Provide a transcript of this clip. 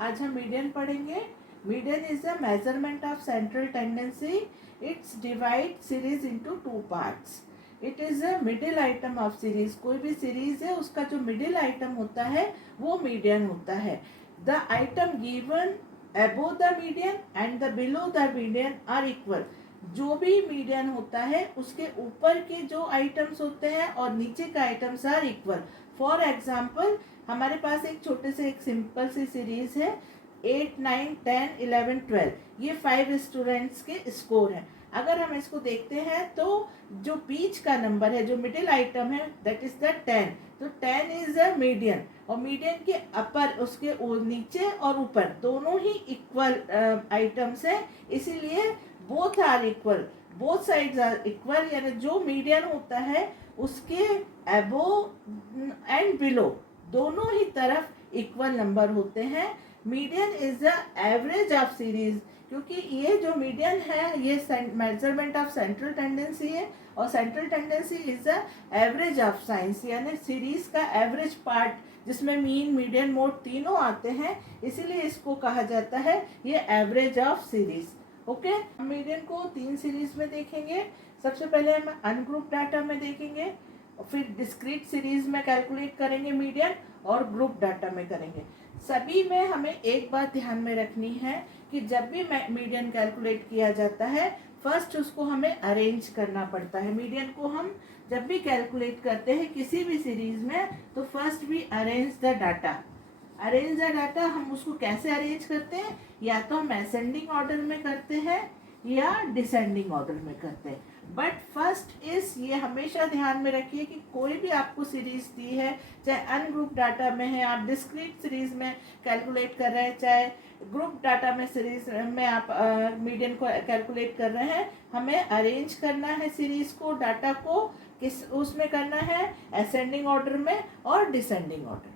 आज हम मीडियन पढ़ेंगे। Median is the measurement of central tendency. It's divide series into two parts. It is a middle item of series. कोई भी series है उसका जो मिडिल आइटम होता है वो मीडियन होता है। The item given above the median and the below the median are equal. जो भी मीडियन होता है उसके ऊपर के जो आइटम्स होते हैं और नीचे का items are equal. For example हमारे पास एक छोटे से एक सिंपल सी सीरीज है 8, 9, 10, 11, 12। ये 5 स्टूडेंट्स के स्कोर हैं। अगर हम इसको देखते हैं तो जो बीच का नंबर है जो मिडिल आइटम है दैट इज द 10। तो 10 इज अ मीडियन और मीडियन के अपर उसके नीचे और ऊपर दोनों ही इक्वल आइटम्स हैं, इसीलिए both are equal. Both sides are equal, यानी जो मीडियन होता है उसके अबोव एंड बिलो दोनों ही तरफ इक्वल नंबर होते हैं। Median is the average of series, क्योंकि ये जो मीडियन है ये मेजरमेंट ऑफ सेंट्रल टेंडेंसी है और central tendency is the average of science, यानी सीरीज का एवरेज पार्ट जिसमें मीन मीडियन मोड तीनों आते हैं, इसीलिए इसको कहा जाता है ये एवरेज ऑफ सीरीज। ओके, हम मीडियन को 3 सीरीज में देखेंगे। सबसे पहले हम अनग्रुप डाटा में देखेंगे, फिर डिस्क्रीट सीरीज में कैलकुलेट करेंगे मीडियन, और ग्रुप डाटा में करेंगे। सभी में हमें एक बात ध्यान में रखनी है कि जब भी मीडियन कैलकुलेट किया जाता है फर्स्ट उसको हमें अरेंज करना पड़ता है। मीडियन को हम जब भी कैलकुलेट करते हैं किसी भी सीरीज में तो first we arrange the data. Arrange the data हम उसको कैसे अरेंज करते हैं, या तो हम असेंडिंग ऑर्डर में करते हैं या डिसेंडिंग ऑर्डर में करते हैं। बट फर्स्ट इज ये हमेशा ध्यान में रखिए कि कोई भी आपको सीरीज दी है, चाहे अनग्रुप डाटा में है आप डिस्क्रीट सीरीज में कैलकुलेट कर रहे हैं, चाहे ग्रुप डाटा में सीरीज में आप मीडियन को कैलकुलेट कर रहे हैं, हमें अरेंज करना है सीरीज को, डाटा को किस उसमें करना है, असेंडिंग ऑर्डर में और डिसेंडिंग ऑर्डर।